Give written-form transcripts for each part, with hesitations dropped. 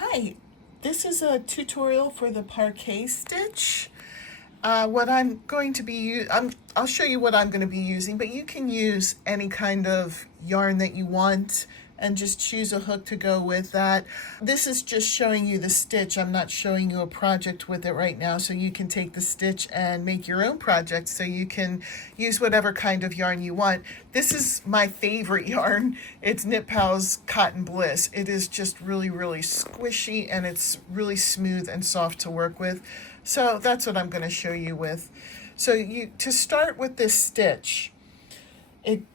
Hi, this is a tutorial for the Parquet Stitch. What I'm going to be, I'll show you what I'm going to be using, but you can use any kind of yarn that you want and just choose a hook to go with that. This is just showing you the stitch. I'm not showing you a project with it right now, so you can take the stitch and make your own project, so you can use whatever kind of yarn you want. This is my favorite yarn. It's Knit Pal's Cotton Bliss. It is just really, really squishy, and it's really smooth and soft to work with. So that's what I'm going to show you with. So to start with this stitch,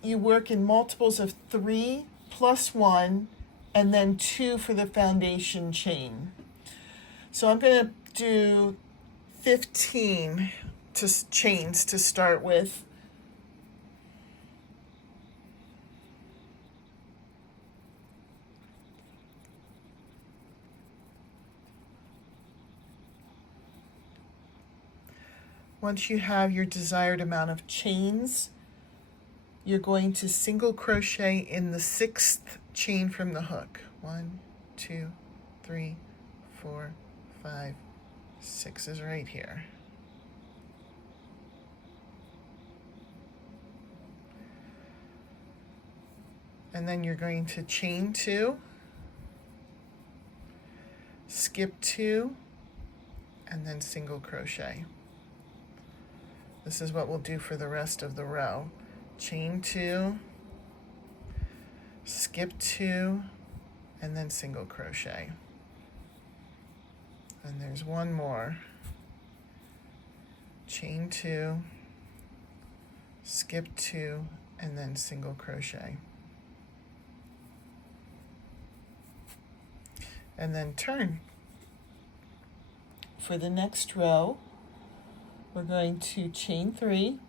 you work in multiples of 3 plus 1 and then 2 for the foundation chain. So I'm going to do 15 chains to start with. Once you have your desired amount of chains, you're going to single crochet in the 6th chain from the hook. 1, 2, 3, 4, 5, 6 is right here. And then you're going to chain 2, skip 2, and then single crochet. This is what we'll do for the rest of the row. Chain 2, skip 2, and then single crochet. And there's one more. Chain 2, skip 2, and then single crochet. And then turn. For the next row, we're going to chain 3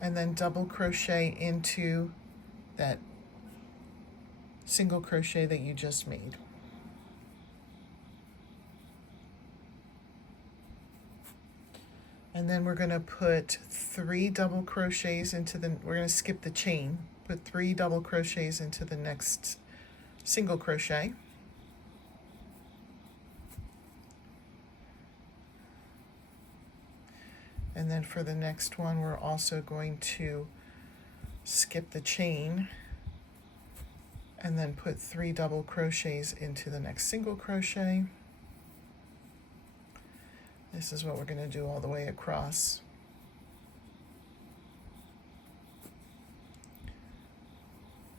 and then double crochet into that single crochet that you just made. And then we're going to put 3 double crochets into we're going to skip the chain, put 3 double crochets into the next single crochet. And then for the next one, we're also going to skip the chain and then put 3 double crochets into the next single crochet. This is what we're going to do all the way across.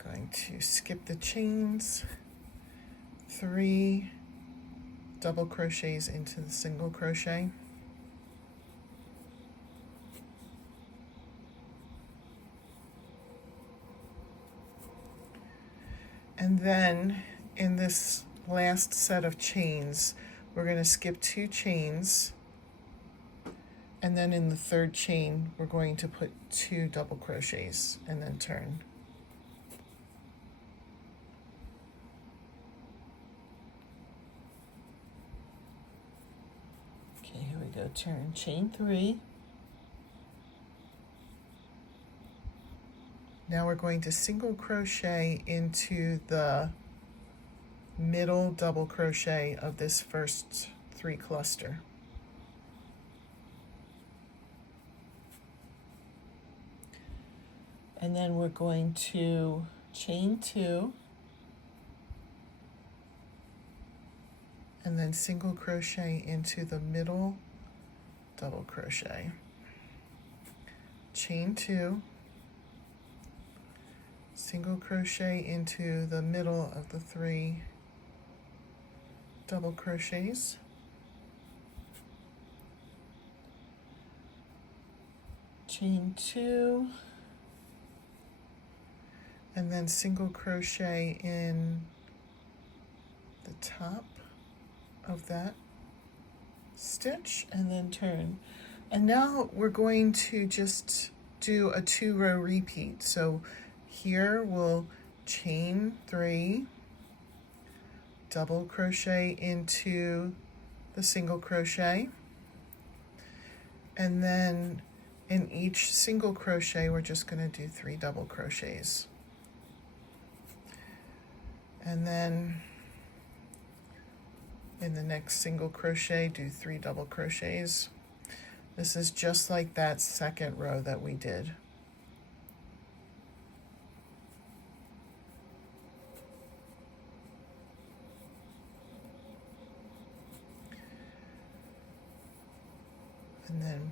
Going to skip the chains, 3 double crochets into the single crochet. And then in this last set of chains, we're going to skip 2 chains, and then in the 3rd chain, we're going to put 2 double crochets and then turn. Okay, here we go. Turn, chain 3. Now we're going to single crochet into the middle double crochet of this first 3 cluster. And then we're going to chain 2 and then single crochet into the middle double crochet. Chain 2, single crochet into the middle of the 3 double crochets. Chain 2, and then single crochet in the top of that stitch and then turn. And now we're going to just do a 2-row repeat. So here we'll chain 3, double crochet into the single crochet, and then in each single crochet we're just going to do 3 double crochets. And then in the next single crochet, do 3 double crochets. This is just like that second row that we did. And then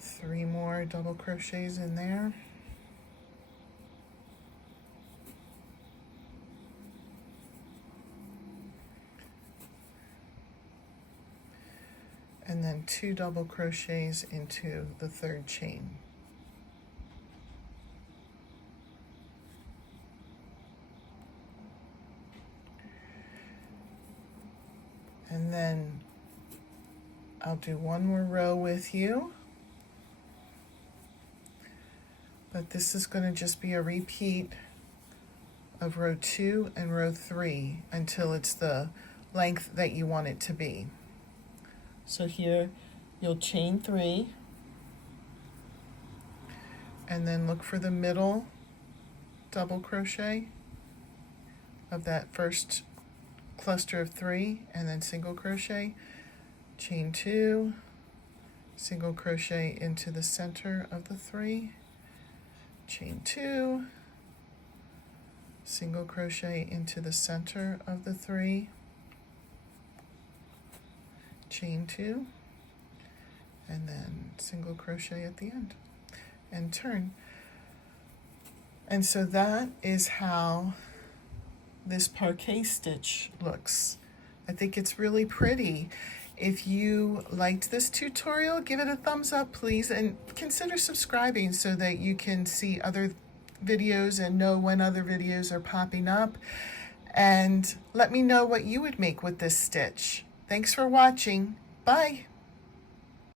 3 more double crochets in there. And then 2 double crochets into the 3rd chain. And then I'll do 1 more row with you, but this is going to just be a repeat of row 2 and row 3 until it's the length that you want it to be. So here you'll chain 3 and then look for the middle double crochet of that first cluster of 3 and then single crochet, chain 2, single crochet into the center of the 3, chain 2, single crochet into the center of the 3, chain 2, and then single crochet at the end and turn. And so that is how this parquet stitch looks. I think it's really pretty. If you liked this tutorial, give it a thumbs up, please, and consider subscribing so that you can see other videos and know when other videos are popping up. And let me know what you would make with this stitch. Thanks for watching. Bye.